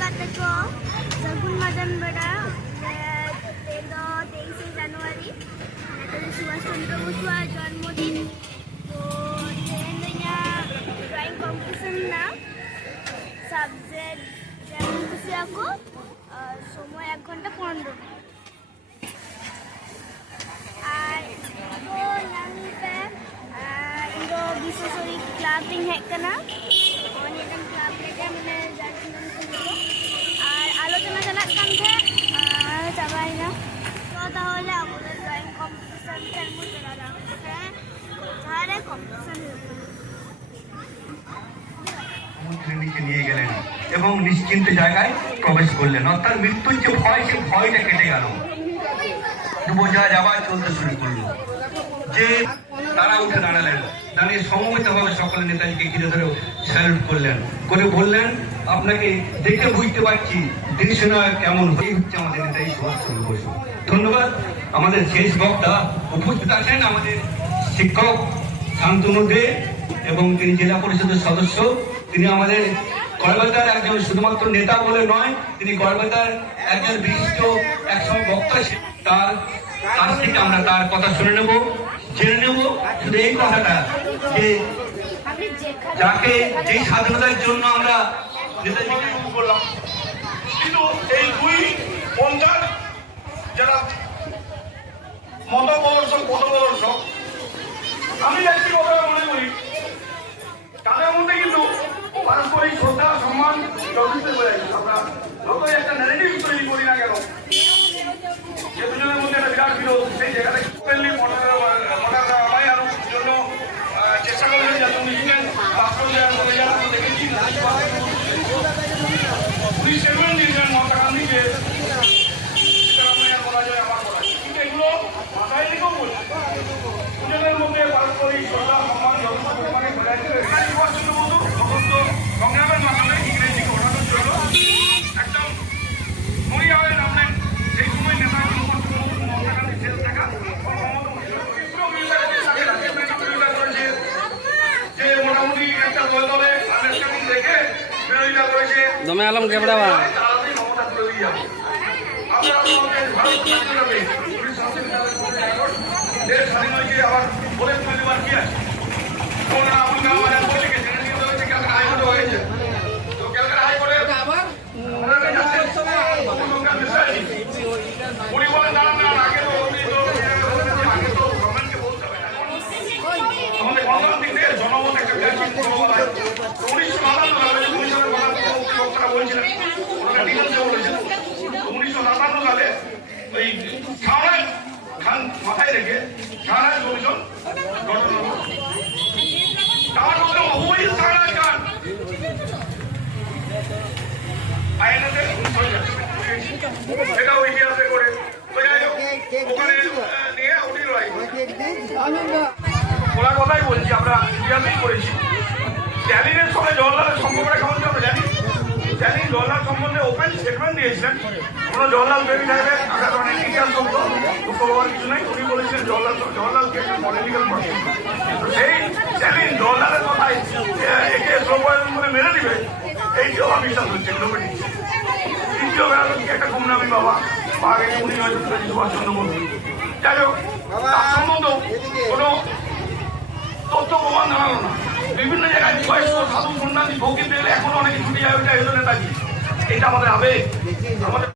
kata ko Sagun Madan Bada telo 23 Januari Neताजी Subhash Chandra बोसुआ जन्मदिन तो ट्रेनिंगnya drawing competition না সাবজেক্ট যেমন খুশি ako সময় 1 ঘন্টা 15 আর তো langpe indo bisa sorry clubbing hek kana oni kan club lege mane judgment ko আর আলোচনা চালাক kan the চাবাই না তো তাহলে আমাদের ড্রয়িং কম্পিটিশন এর মধ্যে রাখা সারে কম্পিটিশন নিচে নিয়ে গেলেন এবং নিশ্চিন্ত জায়গায় প্রবেশ করলেন। অর্থাৎ মৃত্যুর যে ভয়, সে ভয়টা কেটে গেল। ডুবোজাহাজ আবার চলতে শুরু করলো। যে তারা উঠে দাঁড়ালেন, দাঁড়িয়ে সমবেতভাবে সকলে নেতাজিকে ঘিরে ধরে স্যালুট করলেন, করে বললেন, আপনাকে দেখে বুঝতে পারছি দেশনায়ক কেমন হচ্ছে আমাদের নেতাজি সুভাষচন্দ্র বসু। ধন্যবাদ। আমাদের শেষ বক্তা উপস্থিত আছেন আমাদের শিক্ষক শান্তনু দে এবং তিনি জেলা পরিষদের সদস্য। তিনি আমাদের গড়বেতার একজন শুধুমাত্র নেতা বলে নয়, তিনি গড়বেতার একজন বিশিষ্ট একসময় বক্তা ছিলেন। তার কাছ থেকে আমরা তার কথা শুনে নেব, জেনে নেব শুধু এই কথাটা যে যাকে যেই স্বাধীনতার জন্য আমরা নেতাজিকে করলাম, কিন্তু এই দুই পন্থার যারা মতপ্রদর্শক আমি ব্যক্তিগতভাবে মনে করি তাদের মধ্যে কিন্তু পারস্পরিক শ্রদ্ধা সম্মান যথেষ্ট হয়ে গেছে। আমরা যতই একটা ন্যারেটিভ তৈরি করি না কেন, যে দুজনের মধ্যে একটা বিরাট বিরোধ, সেই জায়গাটা মটার আরো জন্য চেষ্টা করেছেন, যাতে নিজেকে বাস্তব দেখেছি পুলিশ স্টেটমেন্ট দিয়েছেন মহাত্মা গান্ধীকে, বলা যায় আমার বলা যায়, কিন্তু এগুলো মাথায় রেখেও বলছে দুজনের মধ্যে পারস্পরিক শ্রদ্ধা সম্মান যথেষ্ট পরিমাণে সুভাষচন্দ্র বসু সমস্ত সংগ্রামের মাধ্যমে ইংরেজিকে ওঠানোর জন্য একদম মরিয়া হয়ে নামলেন। সেই সময় নেতাজি মহাত্মা গান্ধী জেল থাকা যে মোটামুটি একটা দলে আন্ডারস্ট্যান্ডিং দেখে বিরোধিতা করেছে দমে আলম কেবড়াবা তাড়াতাড়ি ক্ষমতা তুলে দিয়ে যাবে। দেশ স্বাধীন হয়েছে, আবার বলে তুলে দেওয়ার কি আছে? জনমত একটা 1957 সালে ওই শাহরাজ খান মাথায় রেখে শাহরাজ কমিশন গঠন হল। তার মধ্যে বহুই শাহরাজ খান আইনাতে সেটাও ইতিহাসে করে ওখানে নিয়ে উঠি লড়াই ওরা কথাই বলছি, আমরা ইতিহাসেই করেছি। স্ট্যালিনের সঙ্গে জওয়াহরলালের সম্পর্কটা কেমন ছিল আমরা জানি। স্ট্যালিন জওয়াহরলাল সম্বন্ধে ওপেন স্টেটমেন্ট দিয়েছিলেন। কোনো জওয়াহরলাল বেবি সাহেবের অনেক ইতিহাস শব্দ দুঃখ পাওয়ার কিছু নেই। উনি বলেছিলেন জওয়াহরলালকে একটা পলিটিক্যাল পার্সন। সেই স্ট্যালিন জওয়াহরলালের কথায় একে স্লোপয়ের মধ্যে মেরে দিবে, এইটিও আমার বিশ্বাস হচ্ছে গ্লোবেটি। তৃতীয় বেড়ালকে একটা গুমনামি বাবা আগে উনি হয়তো সুভাষচন্দ্র বসু। যাই হোক, তার সম্বন্ধেও কোনো তথ্য প্রমাণ জানালো না। বিভিন্ন জায়গায় বয়স্ক সাধু সন্ন্যাসী ভৌকিতে এখনো অনেকে ছুটে যায়, ওইটা এলো নেতাজি। এটা আমাদের আবেগ, আমাদের